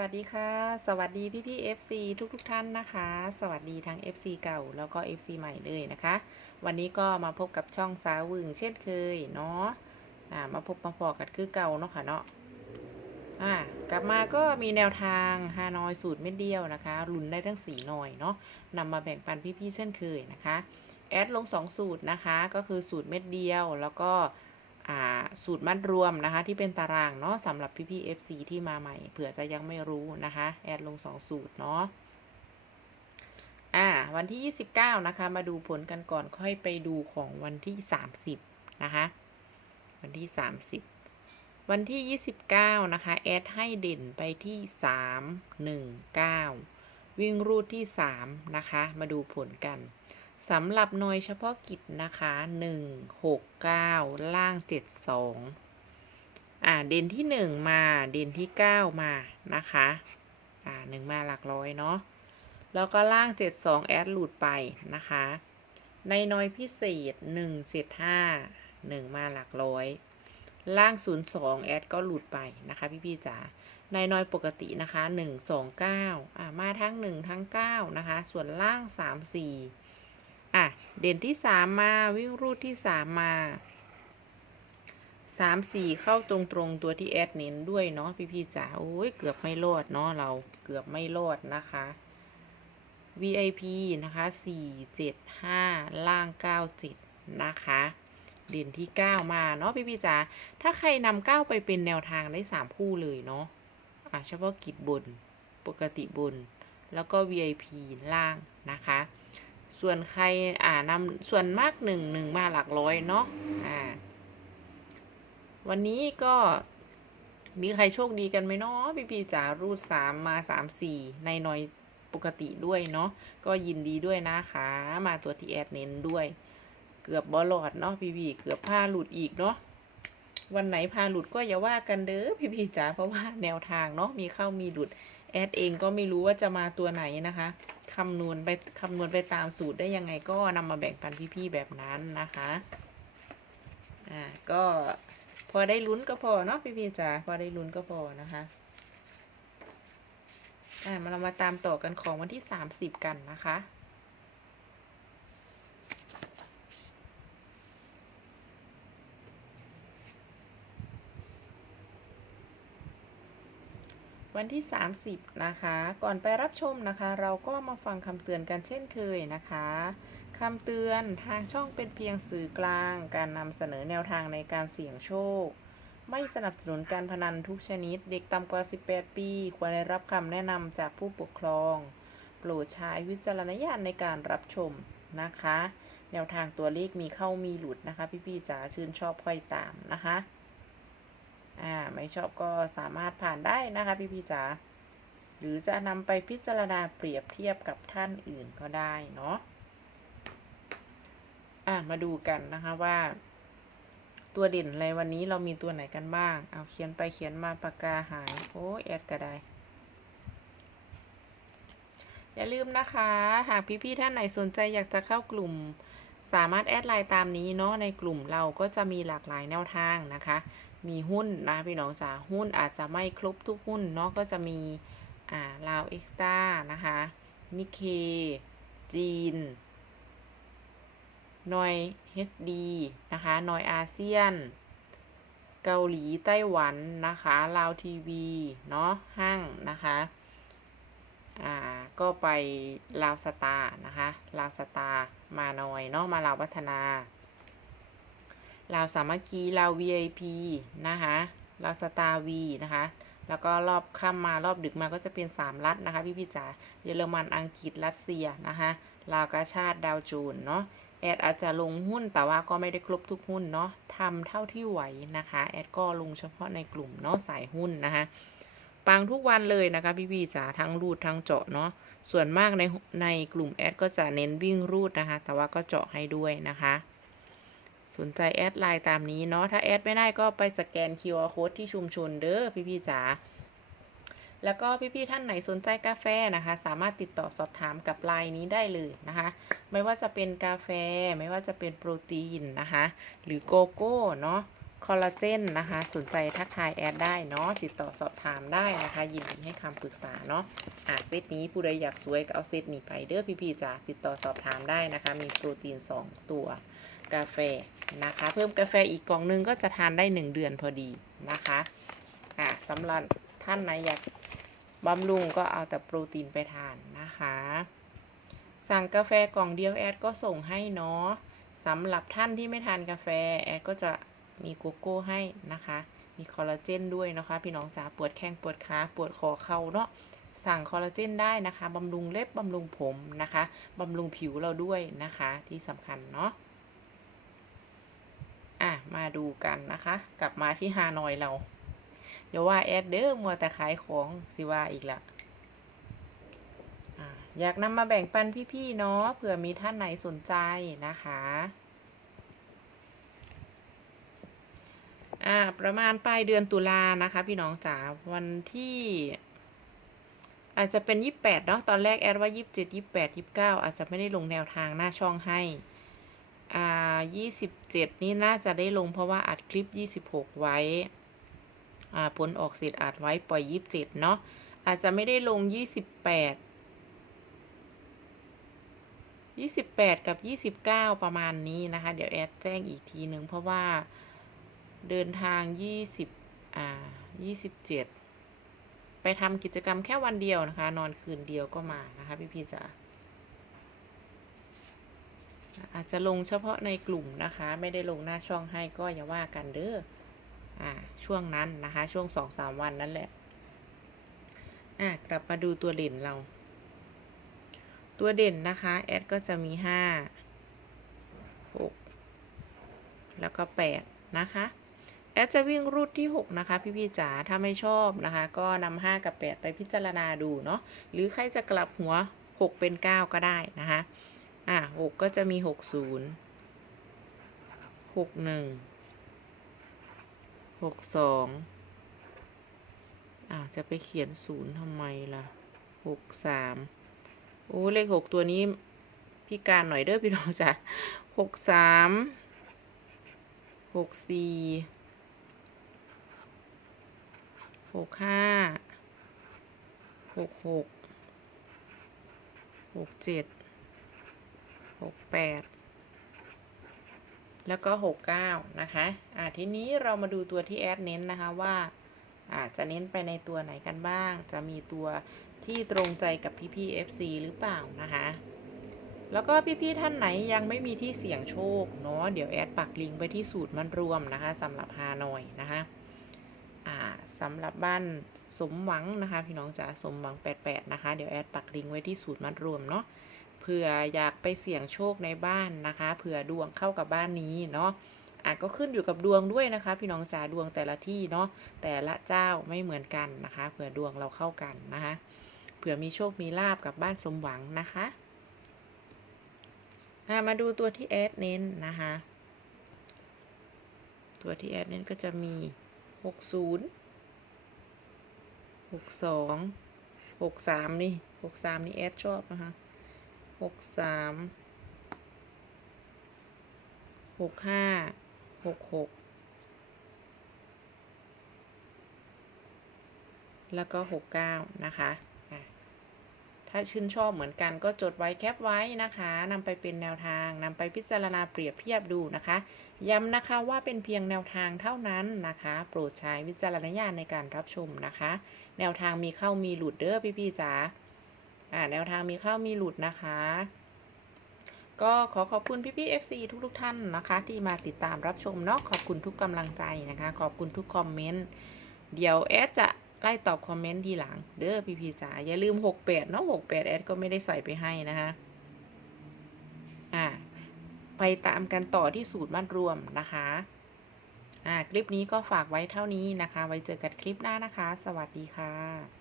วัสดีค่ะ สวัสดีพี่พี่ FC ทุกทุกท่านนะคะ สวัสดีทั้ง FC เก่าแล้วก็ FC ใหม่เลยนะคะ วันนี้ก็มาพบกับช่องสาววึงเช่นเคยเนาะอ่ามาพบมาพอกันคือเก่าเนาะค่ะเนาะอ่ากลับมาก็มีแนวทางฮานอยสูตรเม็ดเดียวนะคะลุ้นได้ทั้งสีหน่อยเนาะนำมาแบ่งปันพี่ๆเช่นเคยนะคะแอดลง 2 สูตรนะคะ ก็คือสูตรเม็ดเดียวแล้วก็ สูตรมัดรวมนะคะ ที่เป็นตารางเนาะสำหรับพี่ๆ FC ที่มาใหม่เผื่อจะยังไม่รู้นะคะ แอดลง 2 สูตรเนาะอ่าวันที่ 29 นะคะ มาดูผลกันก่อนค่อยไปดูของวันที่ 30 นะคะ วันที่ 30 วันที่ 29 นะคะ แอดให้เด่นไปที่ 3 1 9 วิ่งรูดที่ 3 นะคะ มาดูผลกัน สำหรับหน่วยเฉพาะกิจนะคะ1 6 9ล่าง7 2อ่าเด่นที่1มาเด่นที่9มานะคะอ่าหนึ่งมาหลักร้อยเนาะแล้วก็ล่าง7 2แอดหลุดไปนะคะ ในน้อยพิเศษ1 7 5 1มาหลักร้อย ล่าง0 2แอดก็หลุดไปนะคะพี่พี่ๆจ๋าในน้อยปกตินะคะ1 2 9อ่ามาทั้ง1ทั้ง9นะคะ ส่วนล่าง3 4 อะ เด่นที่สามมาวิ่งรูดที่สามมาสามสี่เข้าตรงตรงตัวที่แอดเน้นด้วยเนาะพี่พี่จ๋าโอ้ยเกือบไม่รอดเนาะเราเกือบไม่รอดนะคะ VIP นะคะสี่เจ็ดห้าล่างเก้าเจ็ดนะคะเด่นที่เก้ามาเนาะพี่พี่จ๋า ถ้าใครนำเก้าไปเป็นแนวทางได้สามคู่เลยเนาะอะเฉพาะกิจบน ปกติบน แล้วก็ VIP ล่างนะคะ ส่วนใครอ่านำส่วนมากหนึ่งหนึ่งมาหลักร้อยเนาะอ่าวันนี้ก็มีใครโชคดีกันไหมเนาะพี่พีจ๋ารูดสามมาสามสี่ในน้อยปกติด้วยเนาะก็ยินดีด้วยนะคะ มาตัวที่แอดเน้นด้วย เกือบบอลอดเนาะพี่พีเกือบผ้าหลุดอีกเนาะวันไหนพาหลุดก็อย่าว่ากันเด้อพี่พีจ๋าเพราะว่าแนวทางเนาะมีเข้ามีหลุด แอดเองก็ไม่รู้ว่าจะมาตัวไหนนะคะคำนวณไปคำนวณไปตามสูตรได้ยังไงก็นำมาแบ่งปันพี่ๆแบบนั้นนะคะอ่าก็พอได้ลุ้นก็พอเนาะพี่ๆจ๋าพอได้ลุ้นก็พอนะคะอ่ามาเรามาตามต่อกันของวันที่ 30 กันนะคะ วันที่ 30 นะคะ ก่อนไปรับชมนะคะ เราก็มาฟังคำเตือนกันเช่นเคยนะคะคำเตือนทางช่องเป็นเพียงสื่อกลาง การนำเสนอแนวทางในการเสี่ยงโชค ไม่สนับสนุนการพนันทุกชนิด เด็กต่ำกว่า 18 ปี ควรได้รับคำแนะนำจากผู้ปกครอง โปรดใช้วิจารณญาณในการรับชมนะคะ แนวทางตัวเลขมีเข้ามีหลุดนะคะ พี่ๆจ๋าชื่นชอบค่อยตามนะคะ อ่าไม่ชอบก็สามารถผ่านได้นะคะพี่พี่จ๋าหรือจะนำไปพิจารณาเปรียบเทียบกับท่านอื่นก็ได้เนาะอะมาดูกันนะคะว่า ตัวเด่นในวันนี้เรามีตัวไหนกันบ้าง เอาเขียนไปเขียนมาปากกาหายโอ้แอดก็ได้อย่าลืมนะคะ หากพี่ๆท่านไหนสนใจอยากจะเข้ากลุ่ม สามารถแอดไลน์ตามนี้เนาะในกลุ่มเราก็จะมีหลากหลายแนวทางนะคะ มีหุ้นนะพี่น้องจ๋าหุ้นอาจจะไม่ครบทุกหุ้นเนาะก็จะมีอ่าลาวเอ็กซ์ต้านะคะนิเค จีนนอย HD นะคะนอยอาเซียน เกาหลีไต้หวันนะคะลาวทีวีเนาะห้างนะคะอ่าก็ไปลาวสตาร์นะคะลาวสตาร์มานอยเนาะมาลาวพัฒนา ลาวสามัคคีลาว VIP นะคะลาวสตาร์วีนะคะแล้วก็รอบค่ำมารอบดึกมาก็จะเป็น 3 รัฐนะคะ พี่พี่จ๋าเยอรมันอังกฤษรัสเซียนะคะลาวกาชาติดาวจูนเนาะแอดอาจจะลงหุ้นแต่ว่าก็ไม่ได้ครบทุกหุ้นเนาะทำเท่าที่ไหวนะคะ แอดก็ลงเฉพาะในกลุ่มเนาะสายหุ้นนะคะปังทุกวันเลยนะคะ พี่พี่จ๋าทั้งรูดทั้งเจาะเนาะส่วนมากในในกลุ่มแอดก็จะเน้นวิ่งรูดนะคะ แต่ว่าก็เจาะให้ด้วยนะคะ สนใจแอดไลน์ตามนี้เนาะถ้าแอดไม่ได้ก็ไปสแกน QR Code ที่ชุมชนเด้อพี่ๆจ๋าแล้วก็พี่ๆท่านไหนสนใจกาแฟนะคะ สามารถติดต่อสอบถามกับไลน์นี้ได้เลยนะคะ ไม่ว่าจะเป็นกาแฟ ไม่ว่าจะเป็นโปรตีนนะคะ หรือโกโก้เนาะคอลลาเจนนะคะ สนใจทักทายแอดได้เนาะติดต่อสอบถามได้นะคะ ยินดีให้คำปรึกษาเนาะอ่าเซตนี้ผู้ใดอยากสวยก็เอาเซตนี้ไปเด้อพี่ๆจ๋าติดต่อสอบถามได้นะคะ มีโปรตีน 2 ตัว กาแฟนะคะ เพิ่มกาแฟอีกกล่องหนึงก็จะทานได้ 1 เดือนพอดีนะคะอ่าสำหรับท่านไหนอยากบำรุงก็เอาแต่โปรตีนไปทานนะคะ สั่งกาแฟกล่องเดียวแอดก็ส่งให้เนาะสำหรับท่านที่ไม่ทานกาแฟแอดก็จะมีโกโก้ให้นะคะ มีคอลลาเจนด้วยนะคะ พี่น้องจ๋าปวดแข้งปวดขาปวดคอเข่าเนาะสั่งคอลลาเจนได้นะคะบำรุงเล็บบำรุงผมนะคะบำรุงผิวเราด้วยนะคะที่สำคัญเนาะ มาดูกันนะคะ กลับมาที่ฮานอยเราอย่าว่าแอดเด้อมัวแต่ขายของสิว่าอีกละอ่าอยากนำมาแบ่งปันพี่ๆเนาะเผื่อมีท่านไหนสนใจนะคะอ่าประมาณปลายเดือนตุลานะคะ พี่น้องจ๋าวันที่ อาจจะเป็นยี่แปดเนาะตอนแรกแอดว่ายี่สิบเจ็ดยี่แปดยี่เก้าอาจจะไม่ได้ลงแนวทางหน้าช่องให้ อ่ายี่สิบเจ็ดนี่น่าจะได้ลงเพราะว่าอัดคลิปยี่สิบหกไว้ อ่าผลออกเสร็จอัดไว้ปล่อยยี่สิบเจ็ดเนาะ อาจจะไม่ได้ลงยี่สิบแปดยี่สิบแปดกับยี่สิบเก้าประมาณนี้นะคะ เดี๋ยวแอดแจ้งอีกทีหนึ่งเพราะว่าเดินทางยี่สิบอ่ายี่สิบเจ็ดไปทำกิจกรรมแค่วันเดียวนะคะ นอนคืนเดียวก็มานะคะ พี่พี่จ๋า อาจจะลงเฉพาะในกลุ่มนะคะ ไม่ได้ลงหน้าช่องให้ก็อย่าว่ากันเด้ออ่าช่วงนั้นนะคะ ช่วงสองสามวันนั่นแหละอะกลับมาดูตัวเด่นเรา ตัวเด่นนะคะแอดก็จะมีห้าหกแล้วก็แปดนะคะแอดจะวิ่งรูดที่ 6 นะคะ พี่พี่ๆจ๋าถ้าไม่ชอบนะคะ ก็นำ5กับ 8 ไปพิจารณาดูเนาะหรือใครจะกลับหัว 6 เป็น 9 ก็ได้นะคะ อะ6ก็จะมี6 0 6 1 6 2อะจะไปเขียน0ทำไมล่ะ6 3โอ้เลขหกตัวนี้พี่การหน่อยเด้อพี่น้องจ้ะหกสามหกสี่หกห้าหกหกหกเจ็ด หกแปดแล้วก็หกเก้านะคะอ่าทีนี้เรามาดูตัวที่แอดเน้นนะคะว่าอาจจะเน้นไปในตัวไหนกันบ้าง จะมีตัวที่ตรงใจกับพี่ๆ FC หรือเปล่านะคะ แล้วก็พี่ๆท่านไหนยังไม่มีที่เสี่ยงโชคเนาะ เดี๋ยวแอดปักลิงก์ไปที่สูตรมันรวมนะคะสำหรับฮานอยนะคะอ่าสำหรับบ้านสมหวังนะคะ พี่น้องจ๋าสมหวัง 88 นะคะ เดี๋ยวแอดปักลิงก์ไว้ที่สูตรมัดรวมเนาะ ผื่ออยากไปเสี่ยงโชคในบ้านนะคะ เผื่อดวงเข้ากับบ้านนี้เนาะอะก็ขึ้นอยู่กับดวงด้วยนะคะ พี่น้องจ๋าดวงแต่ละที่เนาะแต่ละเจ้าไม่เหมือนกันนะคะ เผื่อดวงเราเข้ากันนะคะ เผื่อมีโชคมีลาบกับบ้านสมหวังนะคะอะมาดูตัวที่แอดเน้นนะคะ ตัวที่แอดเน้นก็จะมี 60 62 63 นี่ 63 นี่แอดชอบนะคะ 63 65 66แล้วก็69นะคะถ้าชื่นชอบเหมือนกันก็จดไว้แคปไว้นะคะนำไปเป็นแนวทางนำไปพิจารณาเปรียบเทียบดูนะคะ ย้ำนะคะว่าเป็นเพียงแนวทางเท่านั้นนะคะ โปรดใช้วิจารณญาณในการรับชมนะคะ แนวทางมีเข้ามีหลุดเด้อพี่ๆจ๋า แนวทางมีเข้ามีหลุดนะคะ ก็ขอขอบคุณพี่ๆ FC ทุกๆท่านนะคะ ที่มาติดตามรับชมเนาะขอบคุณทุกกำลังใจนะคะ ขอบคุณทุกคอมเมนต์เดี๋ยวแอดจะไล่ตอบคอมเมนต์ทีหลัง เด้อพี่ๆจ๋าอย่าลืม 68 เนาะ68 แอดก็ไม่ได้ใส่ไปให้นะคะอ่าไปตามกันต่อที่สูตรมัดรวมนะคะอ่าคลิปนี้ก็ฝากไว้เท่านี้นะคะ ไว้เจอกันคลิปหน้านะคะ สวัสดีค่ะ